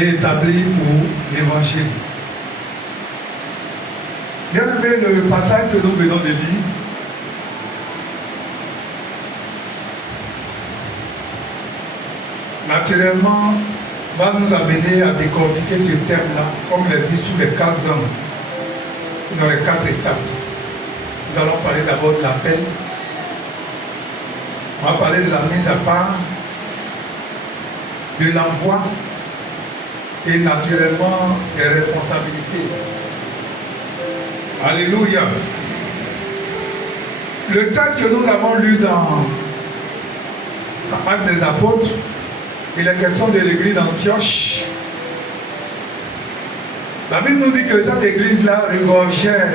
et établi pour l'évangile. Bien aimé, le passage que nous venons de lire naturellement va nous amener à décortiquer ce thème-là, comme il est dit, sous les 4 angles, dans les 4 étapes. Nous allons parler d'abord de l'appel. On va parler de la mise à part, de l'envoi et naturellement des responsabilités. Alléluia. Le texte que nous avons lu dans Actes des Apôtres, il est question de l'église d'Antioche. La Bible nous dit que cette église-là regorgeait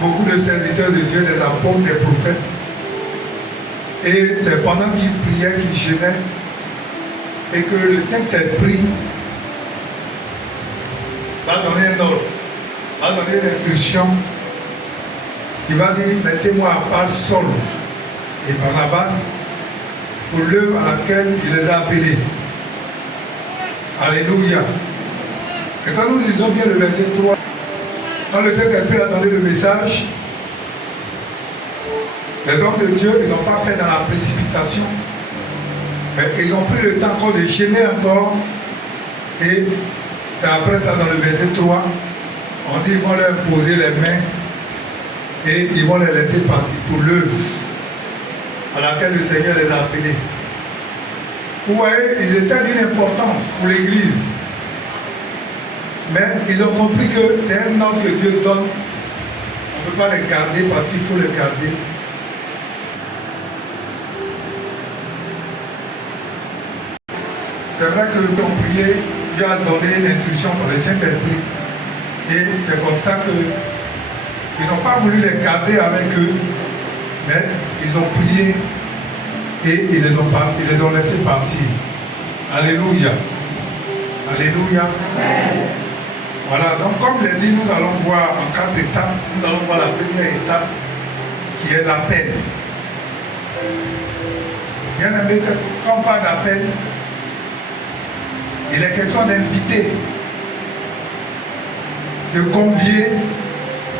beaucoup de serviteurs de Dieu, des apôtres, des prophètes. Et c'est pendant qu'ils priaient, qu'ils jeûnaient, et que le Saint-Esprit va donner un ordre, va donner une instruction. Il va dire, mettez-moi à part Saul et Barnabas pour l'œuvre à laquelle il les a appelés. Alléluia. Et quand nous lisons bien le verset 3, quand le Saint-Esprit a donné le message, les hommes de Dieu, ils n'ont pas fait dans la précipitation, mais ils ont pris le temps encore de gêner encore. Et c'est après ça, dans le verset 3, on dit qu'ils vont leur poser les mains et ils vont les laisser partir pour l'œuvre à laquelle le Seigneur les a appelés. Vous voyez, ils étaient d'une importance pour l'Église. Mais ils ont compris que c'est un ordre que Dieu donne. On ne peut pas le garder parce qu'il faut le garder. C'est vrai que quand on priait, Dieu a donné l'instruction par le Saint-Esprit. Et c'est comme ça qu'ils n'ont pas voulu les garder avec eux, mais ils ont prié et ils les ont laissés partir. Alléluia. Alléluia. Voilà, donc comme il est dit, nous allons voir en 4 étapes. Nous allons voir la première étape qui est l'appel. Bien aimé, quand on parle d'appel, il est question d'inviter, de convier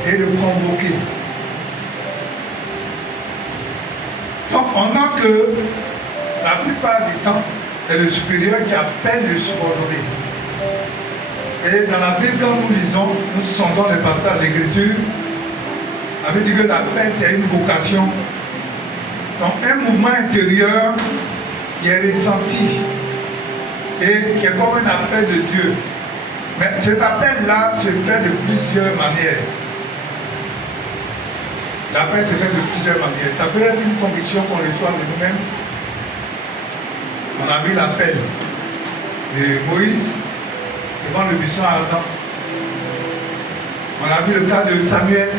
et de convoquer. Donc on note que la plupart du temps, c'est le supérieur qui appelle le subordonné. Et dans la Bible, quand nous lisons, nous sondons les passages d'écriture, la Bible dit que l'appel, c'est une vocation. Donc un mouvement intérieur qui est ressenti et qui est comme un appel de Dieu. Mais cet appel-là se fait de plusieurs manières. L'appel se fait de plusieurs manières. Ça peut être une conviction qu'on reçoit de nous-mêmes. On a vu l'appel de Moïse devant le buisson ardent. On a vu le cas de Samuel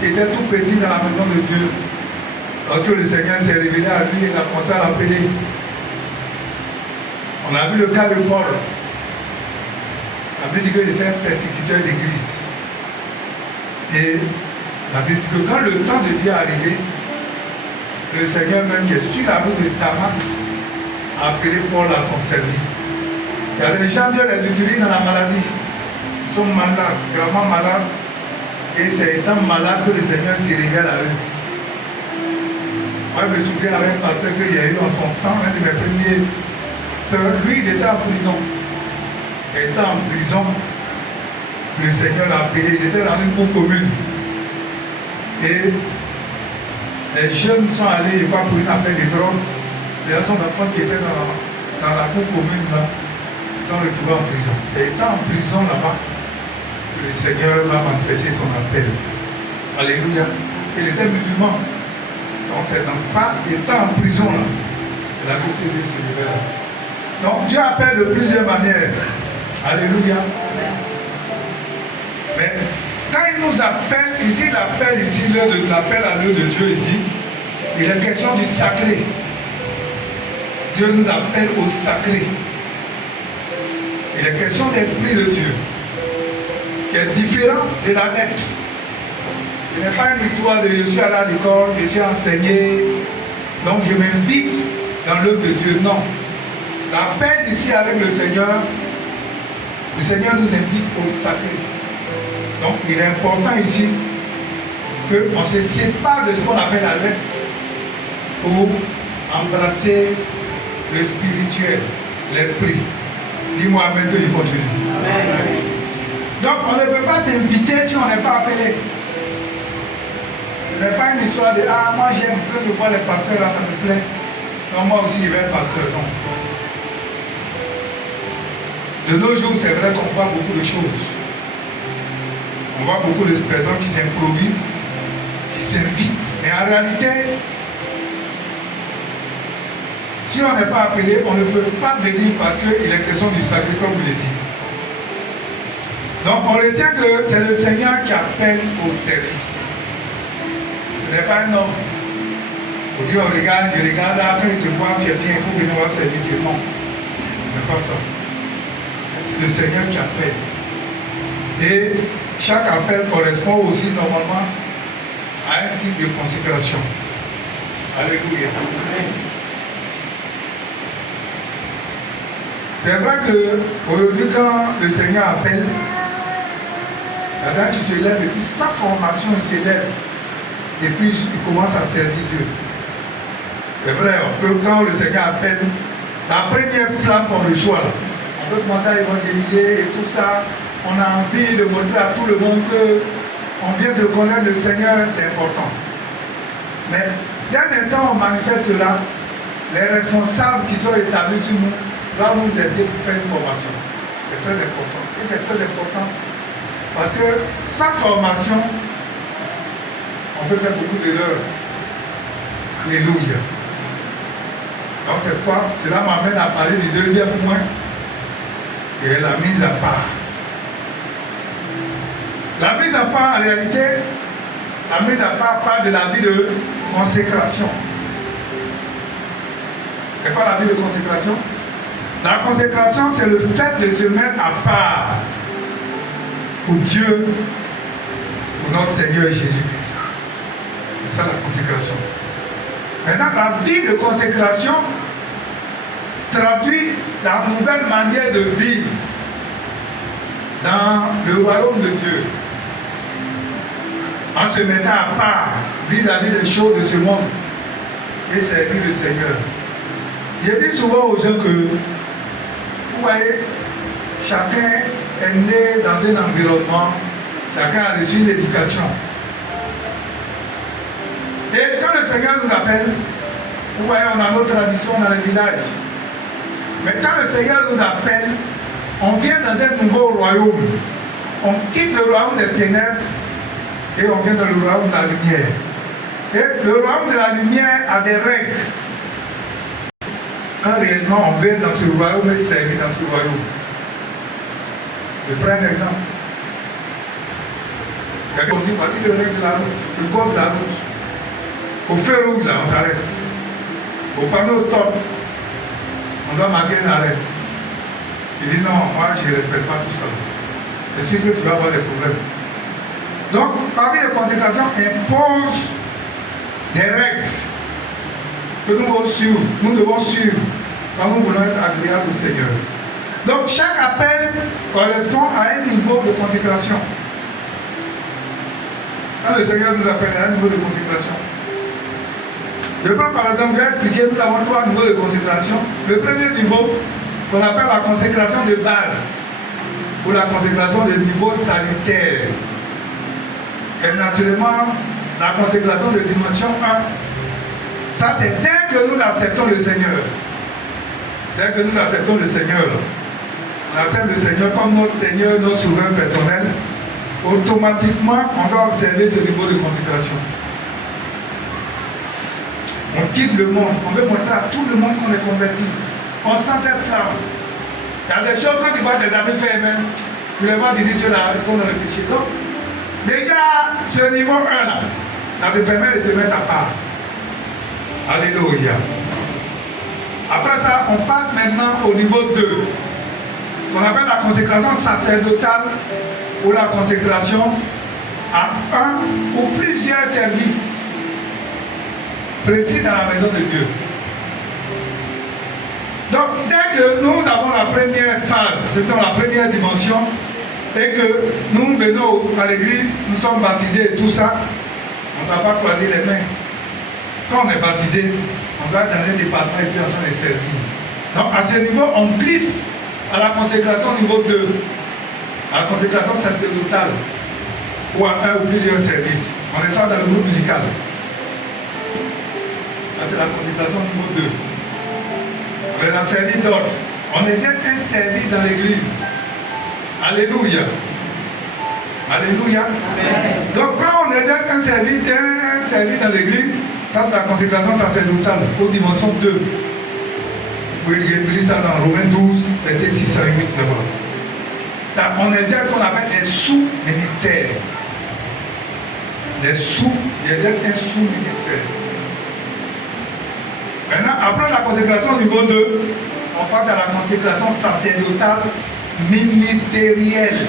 qui était tout petit dans la maison de Dieu. Lorsque le Seigneur s'est révélé à lui, il a commencé à l'appeler. On a vu le cas de Paul. La Bible dit qu'il était un persécuteur d'église. Et la Bible dit que quand le temps de Dieu est arrivé, le Seigneur même qui est sur la route de Damas a appelé Paul à son service. Il y a des gens, Dieu les utilise dans la maladie. Ils sont malades, gravement malades. Et c'est étant malade que le Seigneur s'y révèle à eux. Moi, je me souviens avec un pasteur qu'il y a eu en son temps, un de mes premiers pasteurs, lui, il était en prison. Il était en prison. Le Seigneur l'a appelé. Ils étaient dans une cour commune. Et les jeunes sont allés, je crois, pour une affaire de drogue. Les enfants qui étaient dans la cour commune, là, ils sont retrouvés en prison. Et étant en prison là-bas, le Seigneur va manifester son appel. Alléluia. Il était musulman. Donc c'est dans ça, il était en prison là. Il a vu Dieu se lever là. Donc Dieu appelle de plusieurs manières. Alléluia. Mais quand il nous appelle, ici l'appel, ici l'appel à l'œuvre de Dieu ici, il est question du sacré. Dieu nous appelle au sacré. Il est question d'esprit de Dieu, qui est différent de la lettre. Ce n'est pas une histoire de je suis allé à l'école, je suis enseigné, donc je m'invite dans l'œuvre de Dieu. Non. L'appel ici avec le Seigneur, Le Seigneur nous invite au sacré. Donc il est important ici qu'on se sépare de ce qu'on appelle la lettre pour embrasser le spirituel, l'esprit. Dis-moi Amen que je continue. Amen. Donc on ne peut pas t'inviter si on n'est pas appelé. Ce n'est pas une histoire de ah moi j'aime que je vois les pasteurs là, ça me plaît. Donc moi aussi je vais être pasteur. Non. De nos jours, c'est vrai qu'on voit beaucoup de choses. On voit beaucoup de personnes qui s'improvisent, qui s'invitent. Mais en réalité, si on n'est pas appelé, on ne peut pas venir parce qu'il est question du sacré, comme vous l'avez dit. Donc on retient que c'est le Seigneur qui appelle au service. Ce n'est pas un homme. On dit on regarde, je regarde, après il te voit, tu es bien, il faut venir voir servir Dieu. Non, ce n'est pas ça. C'est le Seigneur qui appelle. Et chaque appel correspond aussi normalement à un type de consécration. Alléluia. C'est vrai qu'aujourd'hui, quand le Seigneur appelle, là-dedans tu se lèves et puis sa formation il s'élève. Et puis il commence à servir Dieu. C'est vrai, quand le Seigneur appelle, la première flamme qu'on reçoit là, on peut commencer à évangéliser et tout ça. On a envie de montrer à tout le monde qu'on vient de connaître le Seigneur, c'est important. Mais dès l'instant où on manifeste cela, les responsables qui sont établis sur nous doivent nous aider pour faire une formation. C'est très important. Et c'est très important parce que sans formation, on peut faire beaucoup d'erreurs. Alléluia. Donc c'est quoi? Cela m'amène à parler du deuxième point, qui est la mise à part. La mise à part, en réalité, la mise à part parle de la vie de consécration. C'est quoi la vie de consécration? La consécration, c'est le fait de se mettre à part pour Dieu, pour notre Seigneur Jésus-Christ. C'est ça la consécration. Maintenant, la vie de consécration traduit la nouvelle manière de vivre dans le royaume de Dieu. En se mettant à part vis-à-vis des choses de ce monde et servir le Seigneur. Je dis souvent aux gens que, vous voyez, chacun est né dans un environnement, chacun a reçu une éducation. Et quand le Seigneur nous appelle, vous voyez, on a nos traditions dans le village. Mais quand le Seigneur nous appelle, on vient dans un nouveau royaume. On quitte le royaume des ténèbres et on vient dans le royaume de la lumière. Et le royaume de la lumière a des règles. Quand réellement on vient dans ce royaume et servir dans ce royaume. Je prends un exemple. On dit, voici le règle de la route, le code de la route. Au feu rouge, là, on s'arrête. Au panneau top, on doit marquer un arrêt. Il dit non, moi je ne respecte pas tout ça. C'est sûr que tu vas avoir des problèmes. Donc, parmi les consécrations, impose des règles que nous devons suivre quand nous voulons être agréables au Seigneur. Donc, chaque appel correspond à un niveau de consécration. Quand le Seigneur nous appelle à un niveau de consécration, je prends par exemple, je vais expliquer, nous avons 3 niveaux de consécration. Le premier niveau, qu'on appelle la consécration de base, ou la consécration de niveau salutaire. C'est naturellement la consécration de dimension 1. Ça, c'est dès que nous acceptons le Seigneur. Dès que nous acceptons le Seigneur, on accepte le Seigneur comme notre Seigneur, notre souverain personnel, automatiquement, on doit observer ce niveau de consécration. On quitte le monde, on veut montrer à tout le monde qu'on est converti. On sent cette flamme. Il y a des choses, quand tu vois tes amis faire même, tu les vois, tu dis ceux-là, ils sont dans le péché. Donc, déjà, ce niveau 1 là, ça te permet de te mettre à part. Alléluia. Après ça, on passe maintenant au niveau 2. On appelle la consécration sacerdotale ou la consécration à un ou plusieurs services précis dans la maison de Dieu. Donc, dès que nous avons la première phase, c'est dans la première dimension, et que nous venons à l'église, nous sommes baptisés et tout ça, on ne va pas croiser les mains. Quand on est baptisé, on doit être dans un département et puis en train de servir. Donc, à ce niveau, on glisse à la consécration niveau 2, à la consécration sacerdotale, ou à un ou plusieurs services. On est ça dans le groupe musical. Ça, c'est la consécration niveau 2. On est dans le service d'ordre. On exerce un service dans l'église. Alléluia. Alléluia. Amen. Donc quand on exerce un service dans l'église, ça c'est la consécration sacerdotale aux dimensions 2. Vous pouvez lire ça dans Romains 12, versets 6 à 8 d'abord. On exerce ce qu'on appelle des sous-ministères. Il exerce un sous-ministère. Maintenant, après la consécration niveau 2, on passe à la consécration sacerdotale ministérielle.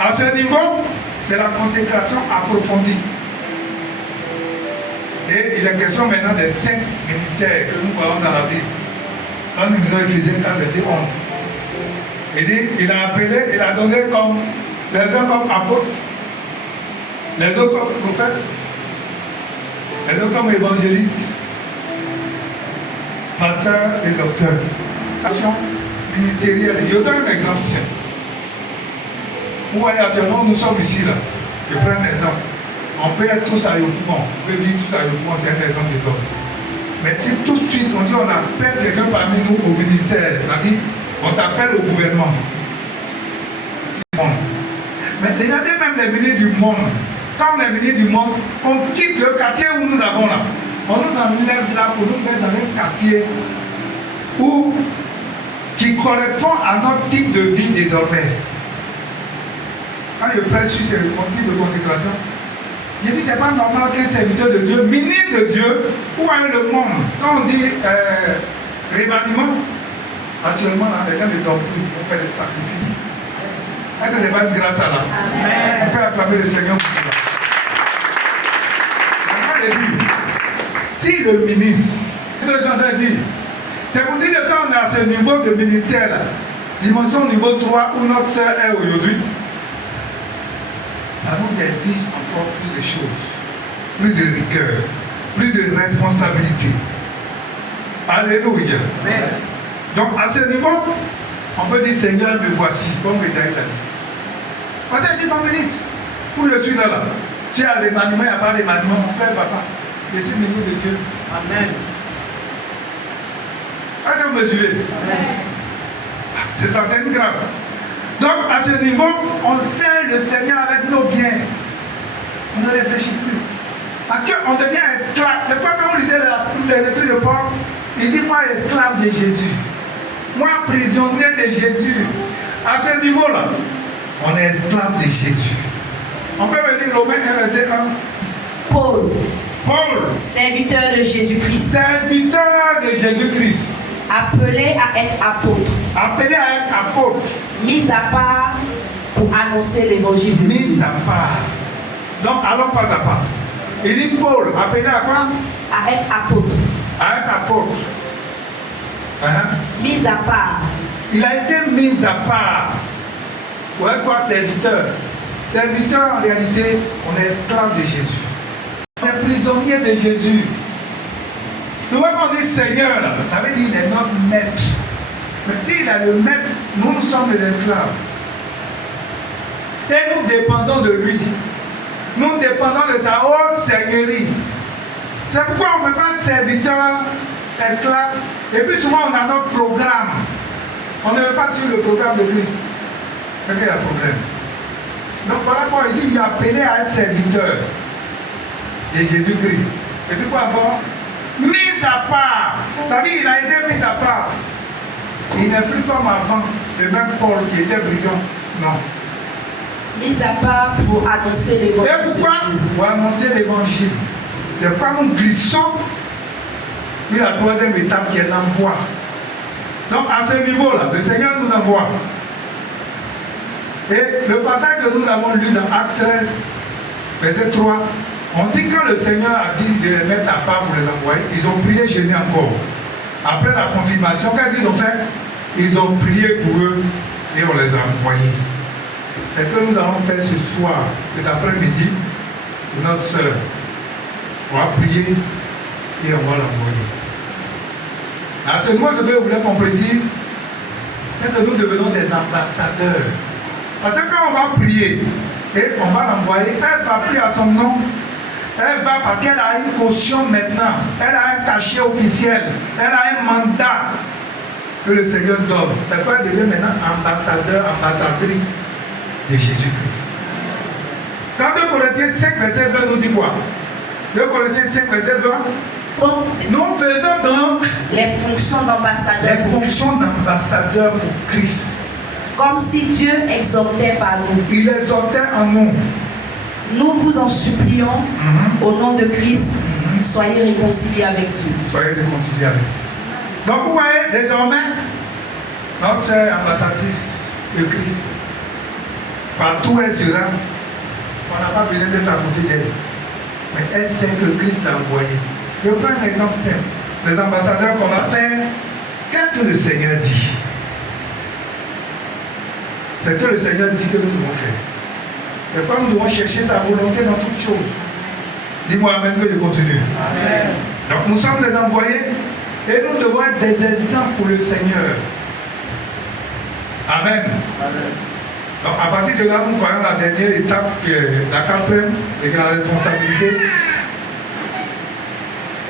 À ce niveau, c'est la consécration approfondie. Et il est question maintenant des 5 ministères que nous voyons dans la Bible. Là, nous lisons Éphésiens 4, verset 11. Il dit, il a appelé, il a donné comme les uns comme apôtres, les autres comme prophètes, les autres comme évangélistes, pasteurs et docteurs. Station ministérielle. Je donne un exemple simple. Vous voyez actuellement, nous sommes ici là. Je prends un exemple. On peut être tous à Yopougon, on peut vivre tous à Yopougon, c'est un exemple de donne. Mais si tout de suite on dit on appelle quelqu'un parmi nous au ministère, c'est-à-dire on t'appelle au gouvernement. Mais regardez même les ministres du monde. Quand on est ministre du monde, on quitte le quartier où nous avons là. On nous enlève là pour nous mettre dans un quartier qui correspond à notre type de vie désormais. Quand je prêche sur ce type de consécration, je dis c'est pas normal qu'un serviteur de Dieu, ministre de Dieu, où est le monde? Quand on dit remaniement, actuellement là, les gens ne dorment plus, on fait des sacrifices. Est-ce que ce n'est pas une grâce à là? On peut acclamer le Seigneur pour cela. Si le ministre, le gendarme dit, c'est pour dire que quand on est à ce niveau de ministère là, dimension niveau 3 où notre soeur est aujourd'hui, ça nous exige encore plus de choses, plus de rigueur, plus de responsabilité. Alléluia. Amen. Donc à ce niveau, on peut dire Seigneur, me voici, comme Isaïe l'a dit. Parce que je suis ton ministre, où je suis là. Tu as des maniements, il n'y a pas de maniements, mon père, papa. Je suis ministre de Dieu. Amen. Est-ce que vous me suivez? C'est ça, c'est une grâce. Donc, à ce niveau, on sert le Seigneur avec nos biens. On ne réfléchit plus. Parce qu'on devient esclave. C'est pas comme on lisait les trucs de Paul. Il dit, moi, esclave de Jésus. Moi, prisonnier de Jésus. À ce niveau-là, on est esclave de Jésus. On peut me dire Romains 1, verset 1. Paul, serviteur de Jésus-Christ. Serviteur de Jésus-Christ. Appelé à être apôtre. Appelé à être apôtre. Mis à part pour annoncer l'évangile. Mis à part. Donc, allons pas à part. Il dit Paul, appelé à quoi? À être apôtre. À être apôtre. Mis à part. Il a été mis à part. Pour être quoi? Serviteur. Serviteur, en réalité, on est esclave de Jésus. On est prisonnier de Jésus. Nous voyons qu'on dit Seigneur, ça veut dire qu'il est notre maître. Mais s'il est le maître, nous sommes les esclaves. Et nous dépendons de lui. Nous dépendons de sa haute seigneurie. C'est pourquoi on ne peut pas être serviteur, esclave. Et puis souvent on a notre programme. On ne veut pas suivre le programme de Christ. C'est qu'il y a un problème. Donc voilà pourquoi il dit qu'il est appelé à être serviteur de Jésus-Christ. Et puis quoi encore? Mis à part. C'est-à-dire qu'il a été mis à part. Il n'est plus comme avant, le même Paul qui était brigand. Non. Mis à part pour annoncer l'évangile. Et pourquoi? Pour annoncer l'évangile. C'est pourquoi nous glissons. Puis la troisième étape qui est l'envoi. Donc à ce niveau-là, le Seigneur nous envoie. Et le passage que nous avons lu dans Acte 13, verset 3, on dit quand le Seigneur a dit de les mettre à part pour les envoyer, ils ont prié, gêné encore. Après la confirmation, qu'est-ce qu'ils ont fait? Ils ont prié pour eux et on les a envoyés. C'est ce que nous allons faire ce soir, cet après-midi, pour notre soeur. On va prier et on va l'envoyer. À ce moment, ce que je voulais qu'on précise, c'est que nous devenons des ambassadeurs. Parce que quand on va prier et on va l'envoyer, elle va prier à son nom. Elle va parce qu'elle a une caution maintenant. Elle a un cachet officiel. Elle a un mandat que le Seigneur donne. C'est pourquoi elle devient maintenant ambassadeur, ambassadrice de Jésus-Christ. Quand 2 Corinthiens 5, verset 20 nous dit quoi? 2 Corinthiens 5, verset 20. Donc, nous faisons donc les fonctions d'ambassadeur. Les fonctions d'ambassadeur pour Christ. Comme si Dieu exhortait par nous. Il exhortait en nous. Nous vous en supplions, au nom de Christ, soyez réconciliés avec Dieu. Soyez réconciliés avec Dieu. Donc vous voyez, désormais, notre sœur ambassadrice de Christ, partout elle sera, on n'a pas besoin d'être à côté d'elle. Mais elle sait que Christ l'a envoyée. Je prends un exemple simple. Les ambassadeurs qu'on va faire, qu'est-ce que le Seigneur dit? C'est ce que le Seigneur dit que nous devons faire. C'est pourquoi nous devons chercher sa volonté dans toutes choses. Dis-moi amen que je continue. Amen. Donc nous sommes les envoyés et nous devons être des exemples pour le Seigneur. Amen. Amen. Donc à partir de là, nous voyons la dernière étape, qui est la quatrième, et la responsabilité.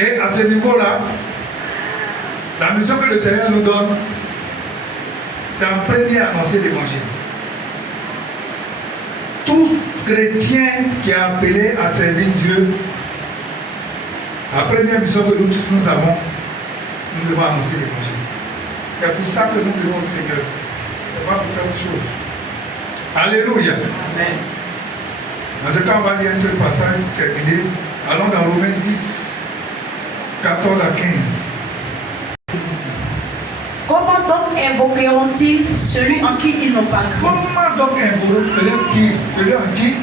Et à ce niveau-là, la mission que le Seigneur nous donne, c'est en premier annoncer l'évangile. Tout chrétien qui est appelé à servir Dieu, la première mission que nous tous nous avons, nous devons annoncer l'évangile. C'est pour ça que nous devons le Seigneur. C'est pas pour faire autre chose. Alléluia. Amen. Dans ce cas, on va lire un seul passage pour terminer. Allons dans Romains 10, 14 à 15. Comment donc invoqueront-ils celui en qui ils n'ont pas cru? Comment donc invoqueront-ils celui en qui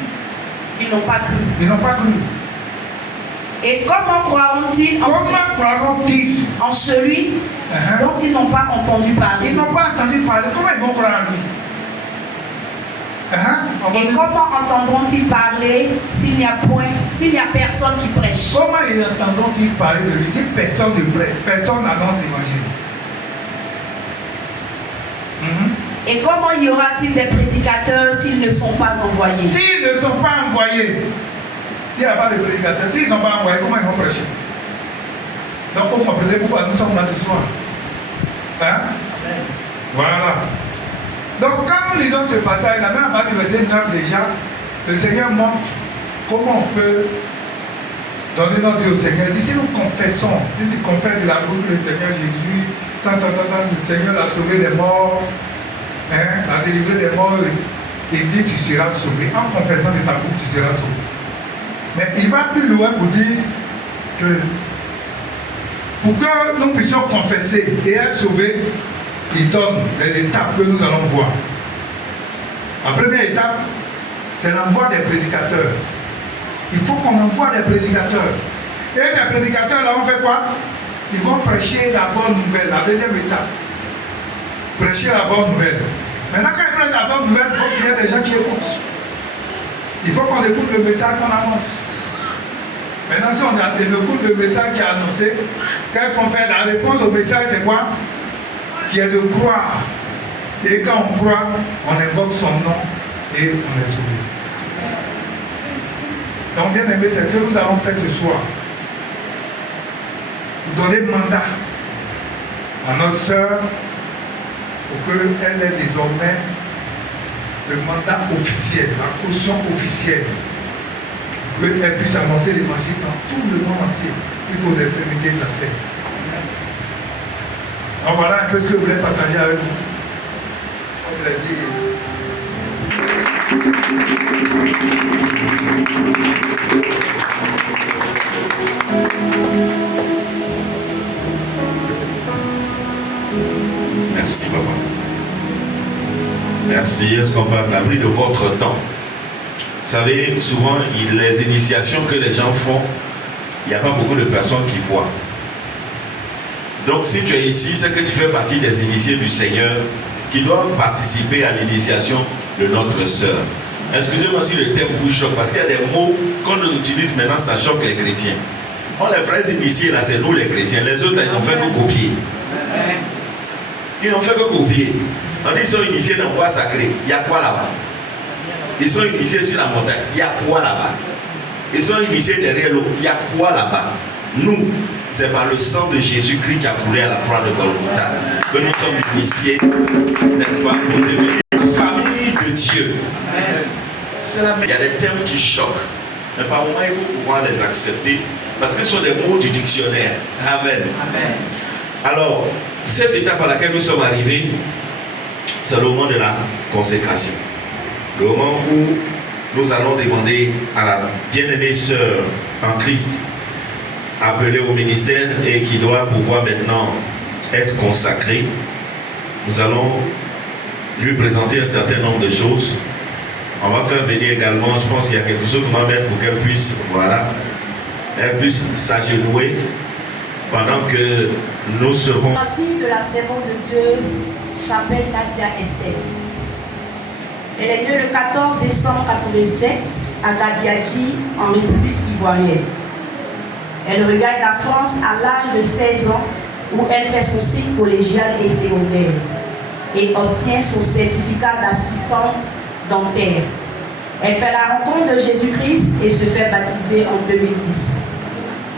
ils n'ont pas cru? Ils n'ont pas cru. Et comment croiront-ils en celui dont ils n'ont pas entendu parler? Ils n'ont pas entendu parler. Comment ils vont croire en lui? Et comment entendront-ils parler s'il n'y a personne qui prêche? Comment ils entendront-ils parler de lui si personne ne prêche, personne n'annonce l'évangile? Et comment y aura-t-il des prédicateurs s'ils ne sont pas envoyés? S'ils ne sont pas envoyés, s'il n'y a pas de prédicateurs, s'ils ne sont pas envoyés, comment ils vont prêcher? Donc vous comprenez pourquoi nous sommes là ce soir. Hein? Voilà. Donc quand nous lisons ce passage, la même partie du verset 9 déjà, le Seigneur montre comment on peut donner notre vie au Seigneur. Il dit, si nous confessons, si tu confesses de la bouche le Seigneur Jésus, le Seigneur a sauvé les morts, a délivré des morts, il dit tu seras sauvé. En confessant de ta bouche, tu seras sauvé. Mais il va plus loin pour dire que pour que nous puissions confesser et être sauvés, il donne les étapes que nous allons voir. La première étape, c'est l'envoi des prédicateurs. Il faut qu'on envoie des prédicateurs. Et les prédicateurs, là, on fait quoi? Ils vont prêcher la bonne nouvelle, la deuxième étape. Prêcher la bonne nouvelle. Maintenant, quand ils prêchent la bonne nouvelle, il faut qu'il y ait des gens qui écoutent. Il faut qu'on écoute le message qu'on annonce. Maintenant, si on écoute le message qui est annoncé, qu'est-ce qu'on fait? La réponse au message, c'est quoi? Qui est de croire. Et quand on croit, on invoque son nom et on est sauvé. Donc, bien aimé, c'est ce que nous allons faire ce soir. Donner mandat à notre sœur pour qu'elle ait désormais le mandat officiel, la caution officielle, qu'elle puisse annoncer l'évangile dans tout le monde entier, jusqu'aux extrémités de la terre. Donc voilà un peu ce que je voulais partager avec vous. Comme l'a dit. Merci, papa. Merci. Est-ce qu'on peut acclamer de votre temps? Vous savez, souvent, les initiations que les gens font, il n'y a pas beaucoup de personnes qui voient. Donc si tu es ici, c'est que tu fais partie des initiés du Seigneur qui doivent participer à l'initiation de notre sœur. Excusez-moi si le thème vous choque, parce qu'il y a des mots qu'on utilise maintenant, ça choque les chrétiens. Oh, les vrais initiés là, c'est nous les chrétiens. Les autres là, ils n'ont fait que copier. Ils n'ont fait que copier. On dit qu'ils sont initiés dans le bois sacré. Il y a quoi là-bas? Ils sont initiés sur la montagne. Il y a quoi là-bas? Ils sont initiés derrière l'eau. Il y a quoi là-bas? Nous, c'est par le sang de Jésus-Christ qui a coulé à la croix de Golgotha que nous sommes initiés, n'est-ce pas, pour devenir une famille de Dieu. C'est la... Il y a des thèmes qui choquent, mais par moment il faut pouvoir les accepter parce que ce sont des mots du dictionnaire. Amen. Amen. Alors, cette étape à laquelle nous sommes arrivés, c'est le moment de la consécration. Le moment où nous allons demander à la bien-aimée sœur en Christ, appelée au ministère et qui doit pouvoir maintenant être consacrée, nous allons lui présenter un certain nombre de choses. On va faire venir également, je pense qu'il y a quelque chose qu'on va mettre pour qu'elle puisse, voilà, elle puisse s'agenouiller pendant que nous serons. La fille de la servante de Dieu, s'appelle Nadia Esther. Elle est née le 14 décembre 1987 à Gabiadji, en République ivoirienne. Elle regagne la France à l'âge de 16 ans où elle fait son cycle collégial et secondaire et obtient son certificat d'assistante dentaire. Elle fait la rencontre de Jésus-Christ et se fait baptiser en 2010.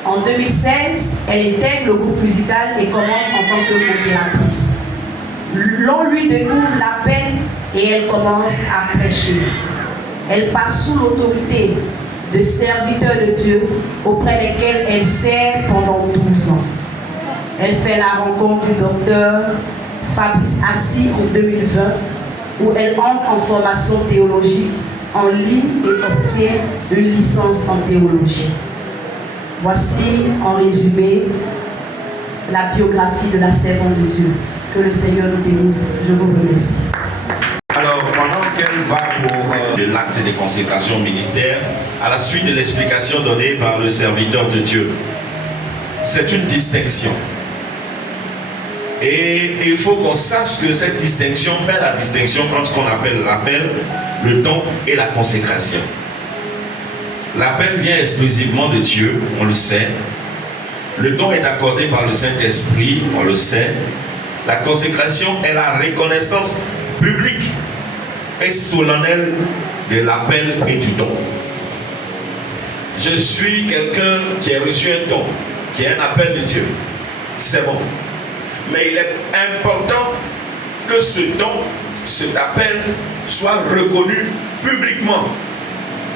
En 2016, elle intègre le groupe musical et commence en tant que modératrice. L'on lui découvre l'appel et elle commence à prêcher. Elle passe sous l'autorité de serviteurs de Dieu auprès desquels elle sert pendant 12 ans. Elle fait la rencontre du docteur Fabrice Assis en 2020 où elle entre en formation théologique en ligne et obtient une licence en théologie. Voici en résumé la biographie de la servante de Dieu. Que le Seigneur nous bénisse. Je vous remercie. Alors, pendant qu'elle va pour l'acte de consécration au ministère, à la suite de l'explication donnée par le serviteur de Dieu, c'est une distinction. Et il faut qu'on sache que cette distinction fait la distinction entre ce qu'on appelle l'appel, le don et la consécration. L'appel vient exclusivement de Dieu, on le sait. Le don est accordé par le Saint-Esprit, on le sait. La consécration est la reconnaissance publique et solennelle de l'appel et du don. Je suis quelqu'un qui a reçu un don, qui a un appel de Dieu. C'est bon. Mais il est important que ce don, cet appel, soit reconnu publiquement.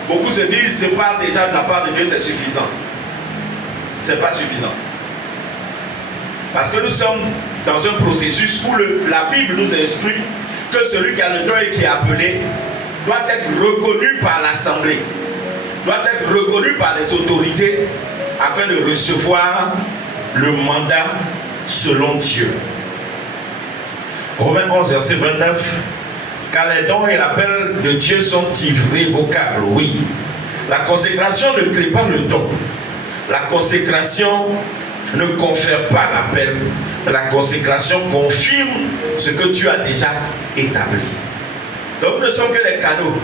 Beaucoup se disent, je parle déjà de la part de Dieu, c'est suffisant. Ce n'est pas suffisant. Parce que nous sommes dans un processus où la Bible nous instruit que celui qui a le don et qui est appelé doit être reconnu par l'Assemblée, doit être reconnu par les autorités afin de recevoir le mandat selon Dieu. Romains 11, verset 29. Car les dons et l'appel de Dieu sont irrévocables, oui. La consécration ne crée pas le don. La consécration ne confère pas l'appel. La consécration confirme ce que Dieu a déjà établi. Donc nous ne sommes que des canaux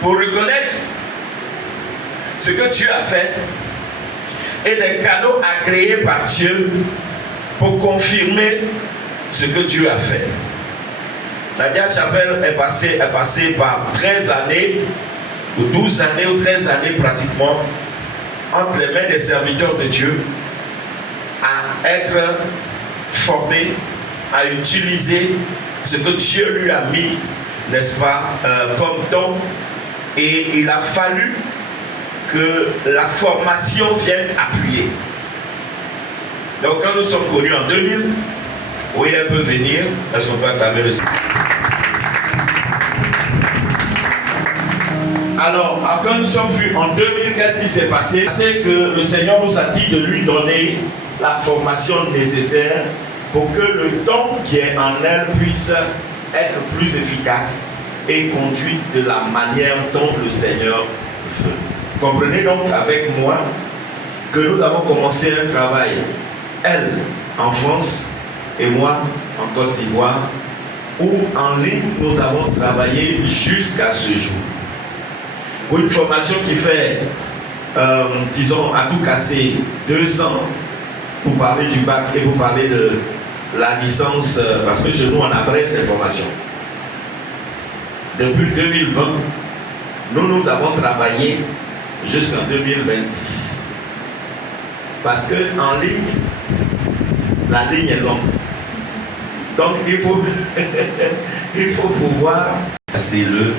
pour reconnaître ce que Dieu a fait et des canaux agréés par Dieu pour confirmer ce que Dieu a fait. Nadia Chapelle est passée par 13 années, ou 12 années ou 13 années pratiquement, entre les mains des serviteurs de Dieu, à être formée, à utiliser ce que Dieu lui a mis, n'est-ce pas, comme don. Et il a fallu que la formation vienne appuyer. Donc quand nous sommes connus en 2000, oui, elle peut venir, est-ce qu'on peut acclamer le Seigneur? Alors, quand nous sommes vus en 2000, qu'est-ce qui s'est passé? C'est que le Seigneur nous a dit de lui donner la formation nécessaire pour que le don qui est en elle puisse être plus efficace et conduit de la manière dont le Seigneur veut. Comprenez donc avec moi que nous avons commencé un travail elle en France et moi en Côte d'Ivoire, où en ligne nous avons travaillé jusqu'à ce jour. Pour une formation qui fait, disons, à tout casser 2 ans pour parler du bac et pour parler de la licence, parce que chez nous on abrège les formations. Depuis 2020, nous avons travaillé jusqu'en 2026. Parce que en ligne, la ligne est longue. Donc il faut pouvoir. C'est le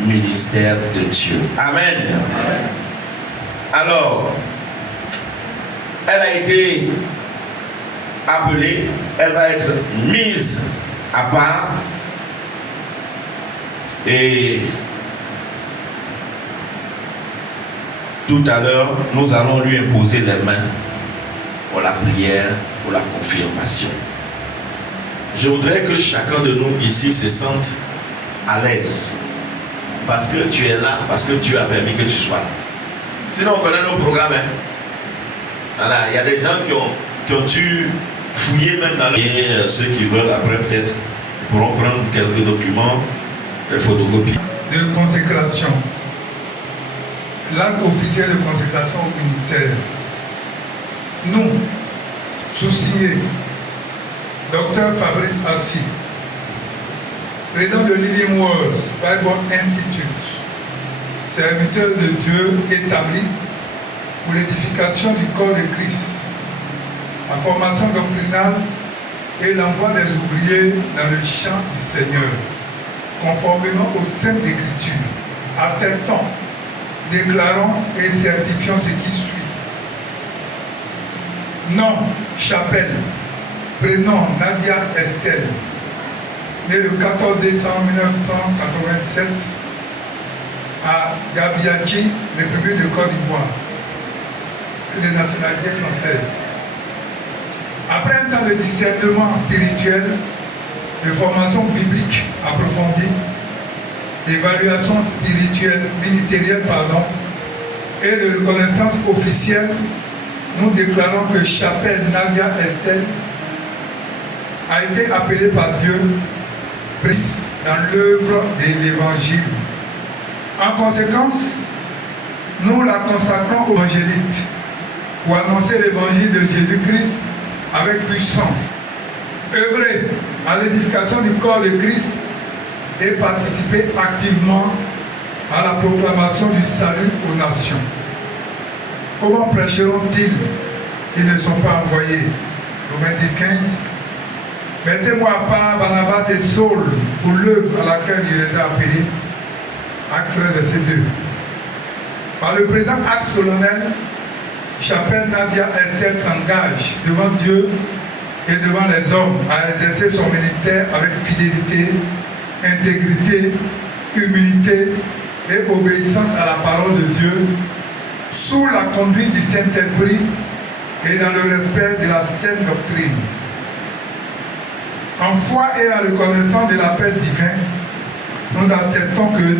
ministère de Dieu. Amen. Alors, elle a été appelée, elle va être mise à part. Et tout à l'heure, nous allons lui imposer les mains pour la prière, pour la confirmation. Je voudrais que chacun de nous ici se sente à l'aise. Parce que tu es là, parce que Dieu a permis que tu sois là. Sinon, on connaît nos programmes. Hein? Voilà, il y a des gens qui ont dû fouiller même dans et ceux qui veulent après peut-être pourront prendre quelques documents, des photocopies. De consécration. L'acte officiel de consécration au ministère. Nous, sous-signé, Dr Fabrice Assis, président de Living World Bible Institute, serviteur de Dieu établi pour l'édification du corps de Christ, la formation doctrinale et l'envoi des ouvriers dans le champ du Seigneur, conformément aux Saintes Écritures, attestant, déclarant et certifiant ce qui suit. Nom, chapelle, prénom Nadia Estelle, née le 14 décembre 1987 à Gabiadji, République de Côte d'Ivoire, de nationalité française. Après un temps de discernement spirituel, de formation biblique approfondie, d'évaluation spirituelle, ministérielle, et de reconnaissance officielle, nous déclarons que Chapelle Nadia Estelle a été appelée par Dieu dans l'œuvre de l'Évangile. En conséquence, nous la consacrons aux évangélistes pour annoncer l'Évangile de Jésus-Christ avec puissance, œuvrer à l'édification du corps de Christ et participer activement à la proclamation du salut aux nations. Comment prêcheront-ils s'ils ne sont pas envoyés? Romains 10:15. Mettez-moi à part Barnabas et Saul pour l'œuvre à laquelle je les ai appelés. Acte 13, verset 2. Par le présent acte solennel, Chapelle Nadia Estelle s'engage devant Dieu et devant les hommes à exercer son ministère avec fidélité, intégrité, humilité et obéissance à la parole de Dieu, sous la conduite du Saint-Esprit et dans le respect de la sainte doctrine. En foi et en reconnaissant de l'appel divin, nous attestons que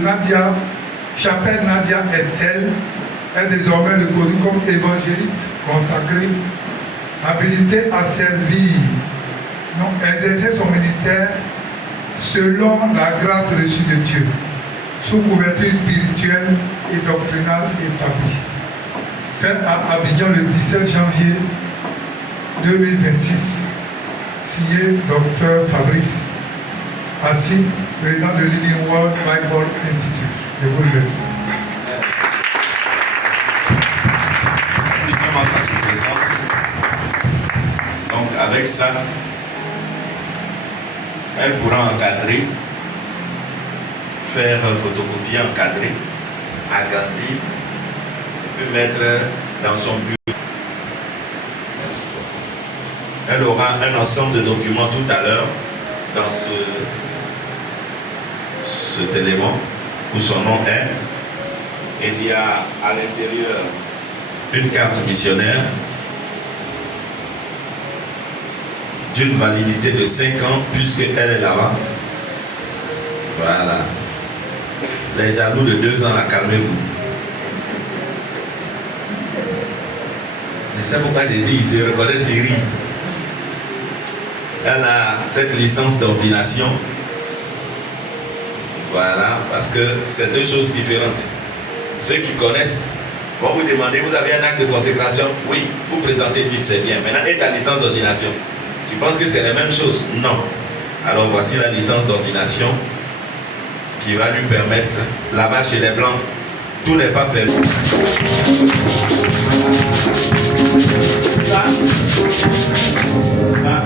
Chapelle Nadia Estelle est désormais reconnue comme évangéliste consacrée, habilitée à servir, donc exercer son ministère selon la grâce reçue de Dieu, sous couverture spirituelle et doctrinale établie. Faite à Abidjan le 17 janvier 2026. Signé Dr Fabrice Assis, président de Living World Bible Institute. Je vous remercie. Merci, comment ça se présente. Donc avec ça, elle pourra encadrer, faire photocopier, encadrer, agrandir, et puis mettre dans son bureau. Merci. Elle aura un ensemble de documents tout à l'heure dans cet élément où son nom est. Il y a à l'intérieur une carte missionnaire d'une validité de 5 ans puisqu'elle est là-bas. Voilà. Les jaloux de 2 ans, calmez-vous. Je sais pourquoi j'ai dit, ils se reconnaissent, ils rient. Elle a cette licence d'ordination. Voilà, parce que c'est deux choses différentes. Ceux qui connaissent, quand vous demandez, vous avez un acte de consécration? Oui, vous présentez, dites c'est bien. Maintenant, et ta licence d'ordination? Tu penses que c'est la même chose? Non. Alors voici la licence d'ordination qui va lui permettre, là-bas chez les Blancs, tout n'est pas permis. Ça,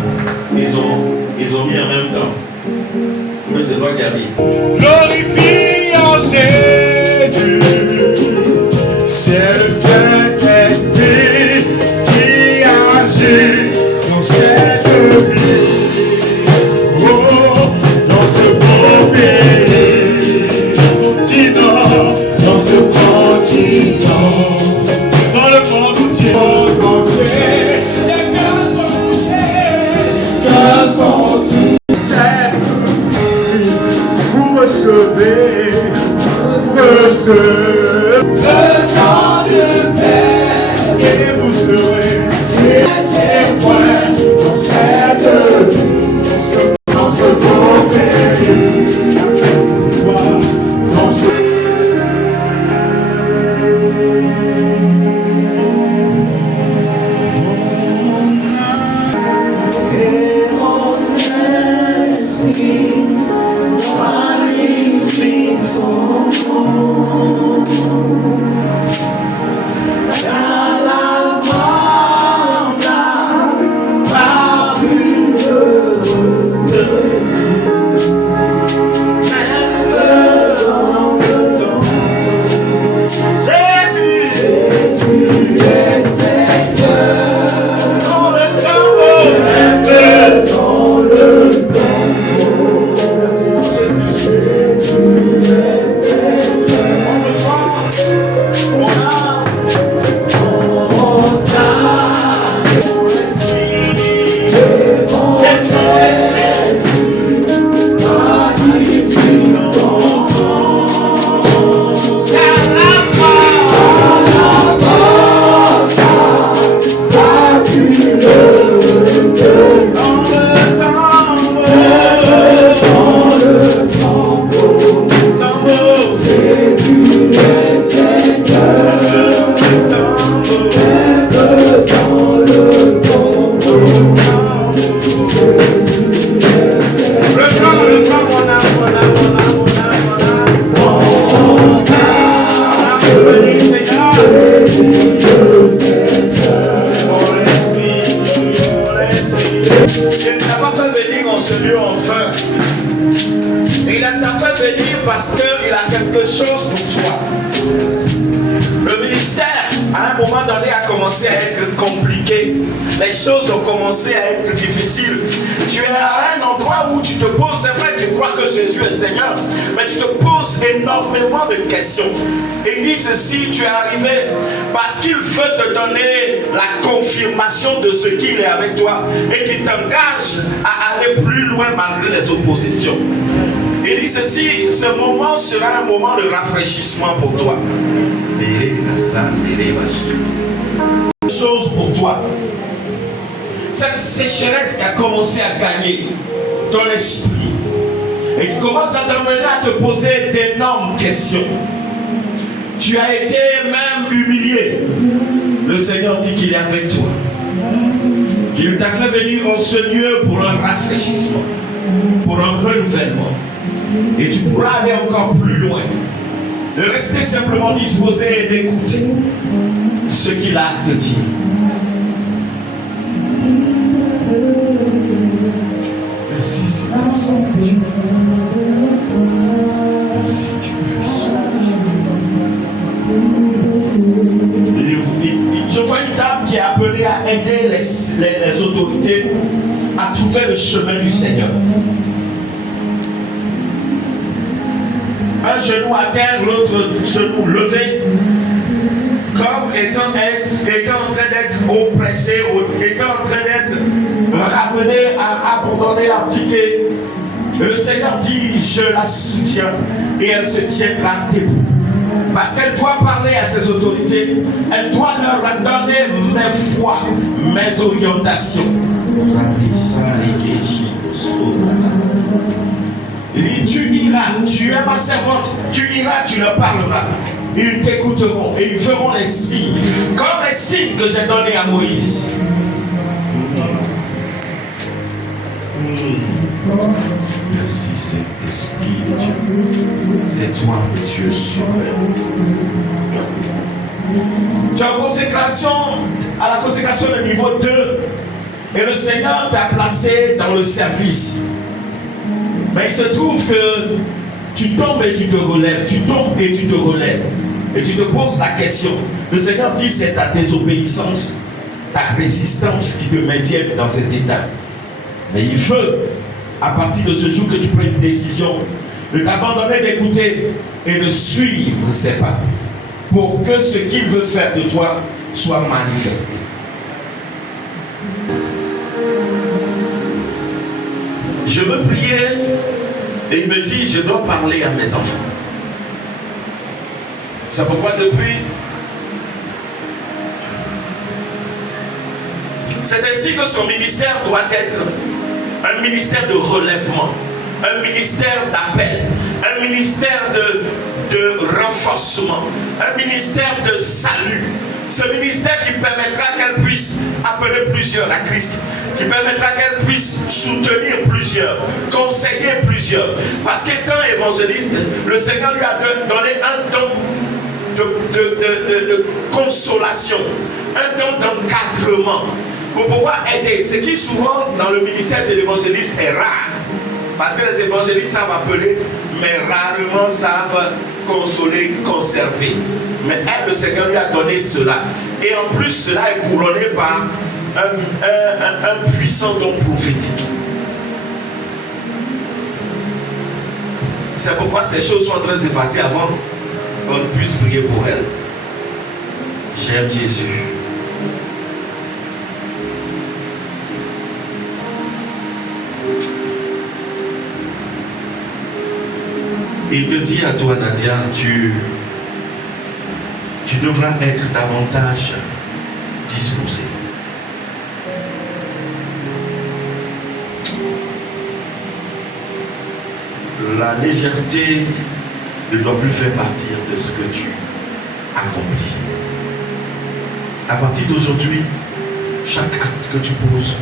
ils ont mis en même temps. Mais c'est toi qui as mis. Glorifie en Jésus, c'est le Saint-Esprit qui agit dans cette vie, oh, dans ce beau pays, continent, dans ce continent, dans le monde entier. Les cœurs sont touchés, vous recevez le temps de faire et vous serez témoins dans ce beau pays, dans ce énormément de questions. Et dit ceci, tu es arrivé parce qu'il veut te donner la confirmation de ce qu'il est avec toi et qu'il t'engage à aller plus loin malgré les oppositions. Il dit ceci, ce moment sera un moment de rafraîchissement pour toi. Chose pour toi. Cette sécheresse qui a commencé à gagner ton esprit et qui commence à t'amener à te poser d'énormes questions. Tu as été même humilié. Le Seigneur dit qu'il est avec toi. Qu'il t'a fait venir en ce lieu pour un rafraîchissement, pour un renouvellement. Et tu pourras aller encore plus loin. De rester simplement disposé et d'écouter ce qu'il a à te dire. Merci Seigneur. Merci Dieu. Je vois une dame qui est appelée à aider les autorités à trouver le chemin du Seigneur. Un genou à terre, l'autre genou levé, comme étant en train d'être oppressé, étant en train d'être ramené à abandonner, abdiquer. Le Seigneur dit, je la soutiens et elle se tiendra debout. Parce qu'elle doit parler à ses autorités, elle doit leur donner mes voies, mes orientations. Il dit, tu iras, tu es ma servante, tu iras, tu leur parleras. Ils t'écouteront et ils feront les signes, comme les signes que j'ai donnés à Moïse. Merci Saint-Esprit de Dieu. C'est toi le Dieu suprême. Tu es en consécration, à la consécration de niveau 2. Et le Seigneur t'a placé dans le service. Mais il se trouve que tu tombes et tu te relèves. Tu tombes et tu te relèves. Et tu te poses la question. Le Seigneur dit c'est ta désobéissance, ta résistance qui te maintiennent dans cet état. Mais il veut, à partir de ce jour, que tu prennes une décision de t'abandonner, d'écouter et de suivre ses pas pour que ce qu'il veut faire de toi soit manifesté. Je veux prier et il me dit je dois parler à mes enfants. C'est pourquoi depuis, c'est ainsi que son ministère doit être un ministère de relèvement, un ministère d'appel, un ministère de renforcement, un ministère de salut. Ce ministère qui permettra qu'elle puisse appeler plusieurs à Christ, qui permettra qu'elle puisse soutenir plusieurs, conseiller plusieurs. Parce qu'étant évangéliste, le Seigneur lui a donné un don de consolation, un don d'encadrement pour pouvoir aider. Ce qui souvent dans le ministère de l'évangéliste est rare. Parce que les évangélistes savent appeler, mais rarement savent consoler, conserver. Mais elle, le Seigneur lui a donné cela. Et en plus, cela est couronné par un puissant don prophétique. C'est pourquoi ces choses sont en train de se passer avant qu'on puisse prier pour elle. J'aime Jésus. Il te dit à toi, Nadia, tu devras être davantage disposé. La légèreté ne doit plus faire partir de ce que tu accomplis. À partir d'aujourd'hui, chaque acte que tu poses,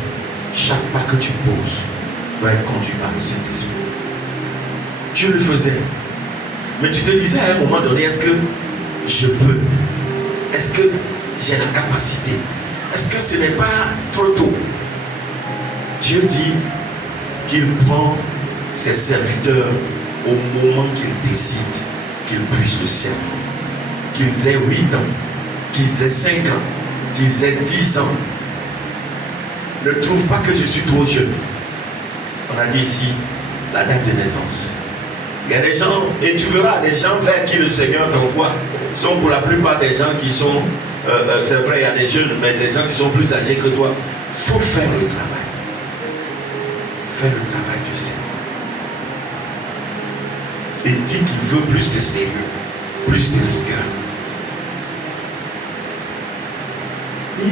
chaque pas que tu poses, doit être conduit par le Saint-Esprit. Tu le faisais, mais tu te disais à un moment donné, est-ce que je peux? Est-ce que j'ai la capacité? Est-ce que ce n'est pas trop tôt? Dieu dit qu'il prend ses serviteurs au moment qu'il décide qu'ils puissent le servir. Qu'ils aient 8 ans, qu'ils aient 5 ans, qu'ils aient 10 ans. Ne trouve pas que je suis trop jeune. On a dit ici la date de naissance. Il y a des gens, et tu verras, les gens vers qui le Seigneur t'envoie sont pour la plupart des gens qui sont, c'est vrai, il y a des jeunes, mais des gens qui sont plus âgés que toi. Il faut faire le travail. Faire le travail du Seigneur. Il dit qu'il veut plus de sérieux, plus de rigueur.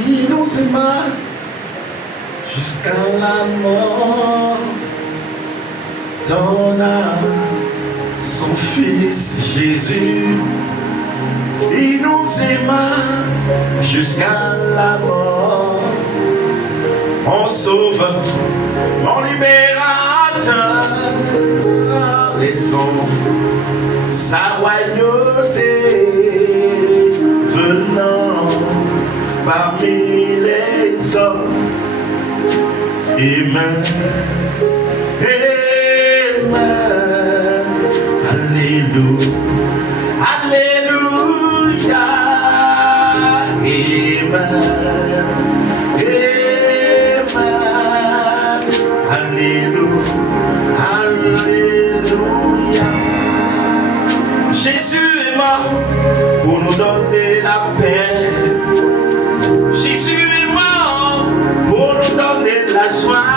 Il nous aima jusqu'à la mort. Donna son fils Jésus. Il nous aima jusqu'à la mort. Mon sauveur, mon libérateur, laissons sa royauté venant parmi les hommes. Amen. Amen. Alléluia. Alléluia. Amen. Amen. Alléluia. Alléluia. Jésus est mort pour nous donner la paix. Jésus est mort pour nous donner la joie.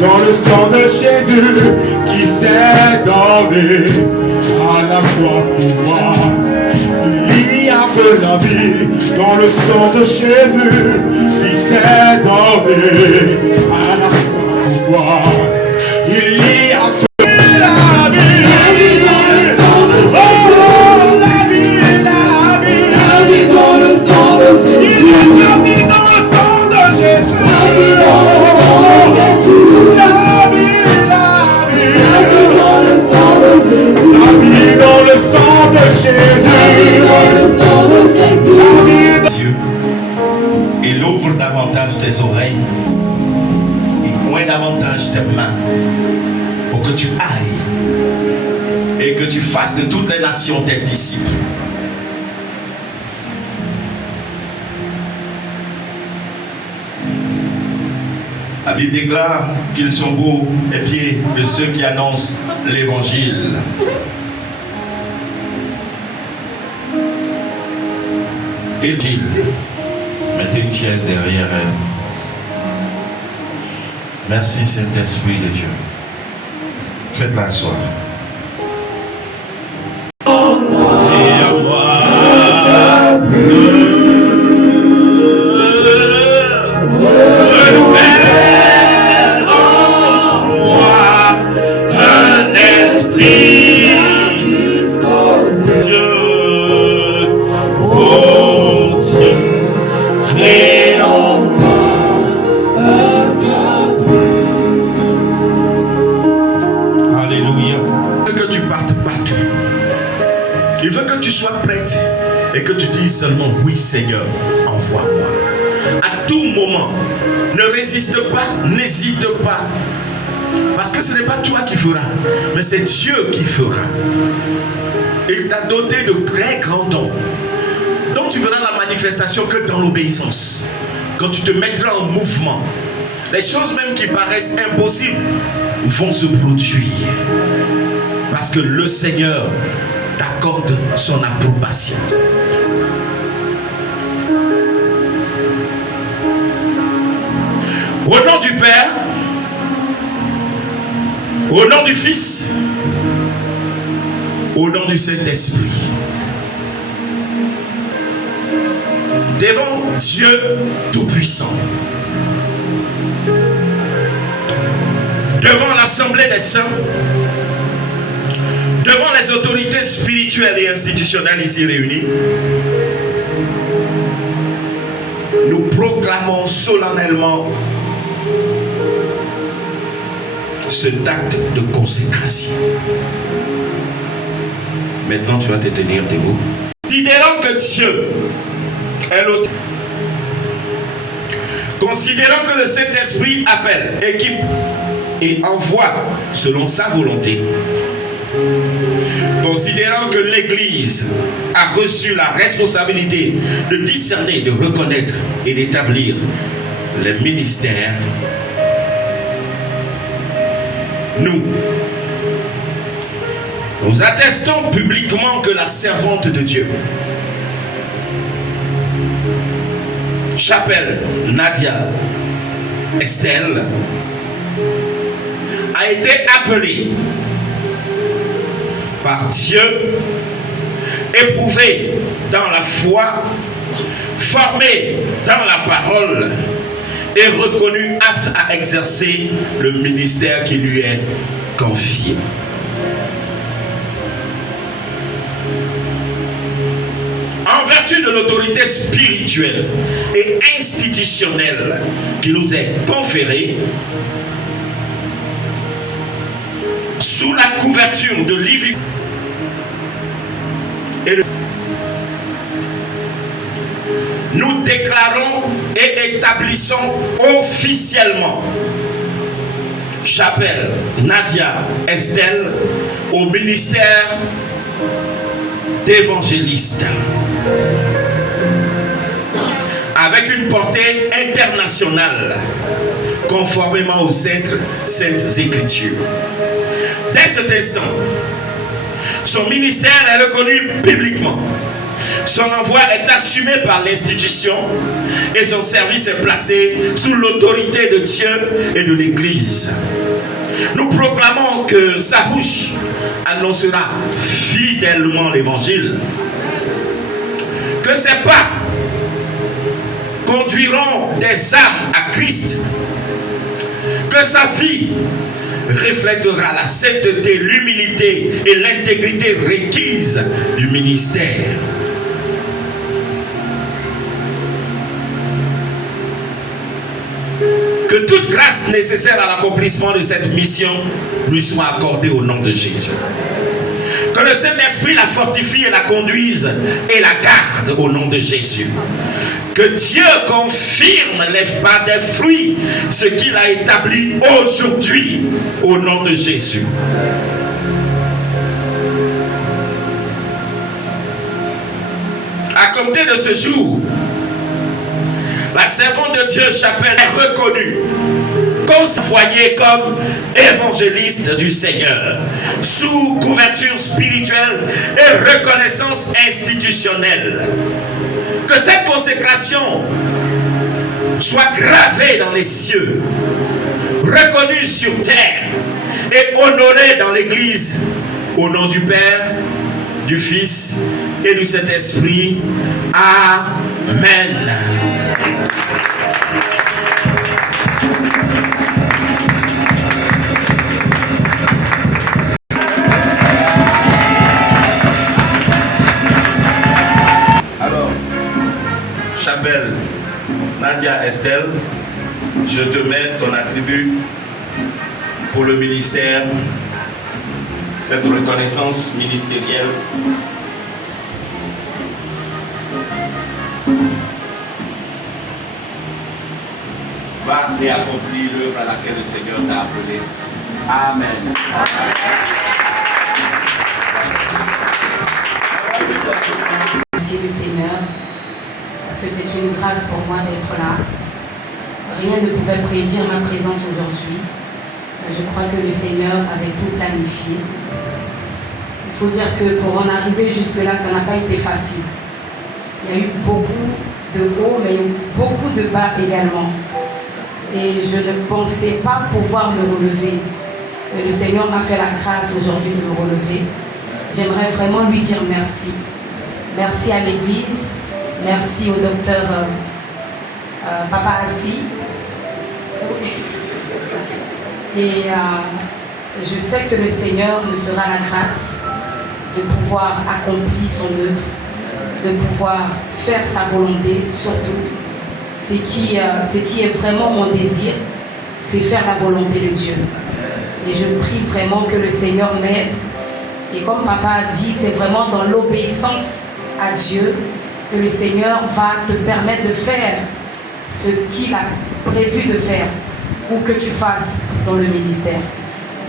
Dans le sang de Jésus qui s'est donné à la croix pour moi. Il y a de la vie dans le sang de Jésus qui s'est donné à la croix pour moi. Il y a de la vie. Oh, la vie, la vie. La vie dans le sang de Jésus. Il y a de la vie dans le sang de Jésus. Dieu, il ouvre davantage tes oreilles, il ouvre davantage tes mains pour que tu ailles et que tu fasses de toutes les nations tes disciples. La Bible déclare qu'ils sont beaux les pieds de ceux qui annoncent l'évangile. Et dit, mettez une chaise derrière elle. Merci Saint-Esprit de Dieu. Faites-la asseoir. Et à moi, que tu sois prête et que tu dises seulement oui Seigneur, envoie-moi. À tout moment, ne résiste pas, n'hésite pas. Parce que ce n'est pas toi qui feras, mais c'est Dieu qui fera. Il t'a doté de très grands dons. Donc tu verras la manifestation que dans l'obéissance. Quand tu te mettras en mouvement, les choses même qui paraissent impossibles vont se produire. Parce que le Seigneur t'accorde son approbation. Au nom du Père, au nom du Fils, au nom du Saint-Esprit, devant Dieu Tout-Puissant, devant l'Assemblée des Saints, devant les autorités spirituelles et institutionnelles ici réunies, nous proclamons solennellement cet acte de consécration. Maintenant, tu vas te tenir debout. Considérant que Dieu est l'auteur, considérant que le Saint-Esprit appelle, équipe et envoie selon sa volonté, considérant que l'Église a reçu la responsabilité de discerner, de reconnaître et d'établir les ministères, nous attestons publiquement que la servante de Dieu, Chapelle Nadia Estelle, a été appelée par Dieu, éprouvée dans la foi, formée dans la parole et reconnue apte à exercer le ministère qui lui est confié. En vertu de l'autorité spirituelle et institutionnelle qui nous est conférée, sous la couverture de l'IVI nous déclarons et établissons officiellement Chapelle Nadia Estelle au ministère d'évangéliste avec une portée internationale conformément aux saintes écritures. Dès cet instant, son ministère est reconnu publiquement. Son envoi est assumé par l'institution et son service est placé sous l'autorité de Dieu et de l'Église. Nous proclamons que sa bouche annoncera fidèlement l'Évangile, que ses pas conduiront des âmes à Christ, que sa vie reflètera la sainteté, l'humilité et l'intégrité requises du ministère. Que toute grâce nécessaire à l'accomplissement de cette mission lui soit accordée au nom de Jésus. Que le Saint-Esprit la fortifie et la conduise et la garde au nom de Jésus. Que Dieu confirme par des fruits ce qu'il a établi aujourd'hui au nom de Jésus. À compter de ce jour, la servante de Dieu Chapelle est reconnue, convoyée comme évangéliste du Seigneur, sous couverture spirituelle et reconnaissance institutionnelle. Que cette consécration soit gravée dans les cieux, reconnue sur terre et honorée dans l'Église, au nom du Père, du Fils et du Saint-Esprit. Amen. Alors, Chapelle Nadia Estelle, je te mets ton attribut pour le ministère, cette reconnaissance ministérielle va et accomplir l'œuvre à laquelle le Seigneur t'a appelé. Amen. Merci le Seigneur, parce que c'est une grâce pour moi d'être là. Rien ne pouvait prédire ma présence aujourd'hui. Je crois que le Seigneur avait tout planifié. Il faut dire que pour en arriver jusque-là, ça n'a pas été facile. Il y a eu beaucoup de hauts, mais il y a eu beaucoup de bas également. Et je ne pensais pas pouvoir me relever. Mais le Seigneur m'a fait la grâce aujourd'hui de me relever. J'aimerais vraiment lui dire merci. Merci à l'Église. Merci au docteur Papa Assis. Et je sais que le Seigneur me fera la grâce de pouvoir accomplir son œuvre, de pouvoir faire sa volonté, surtout. Ce qui est vraiment mon désir, c'est faire la volonté de Dieu. Et je prie vraiment que le Seigneur m'aide. Et comme Papa a dit, c'est vraiment dans l'obéissance à Dieu que le Seigneur va te permettre de faire ce qu'il a prévu de faire ou que tu fasses dans le ministère.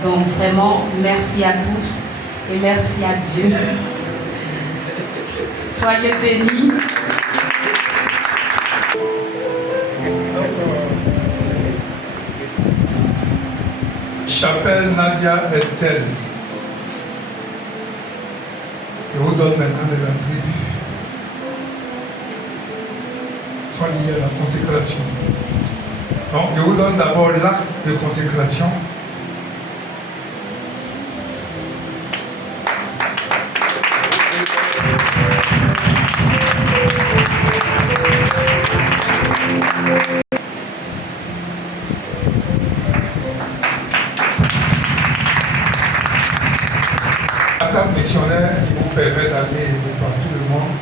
Donc vraiment, merci à tous et merci à Dieu. Soyez bénis. Chapelle Nadia est-elle? Je vous donne maintenant des attributs. Soit liés à la consécration. Donc, je vous donne d'abord l'acte de consécration. L'acte missionnaire qui vous permet d'aller de partout le monde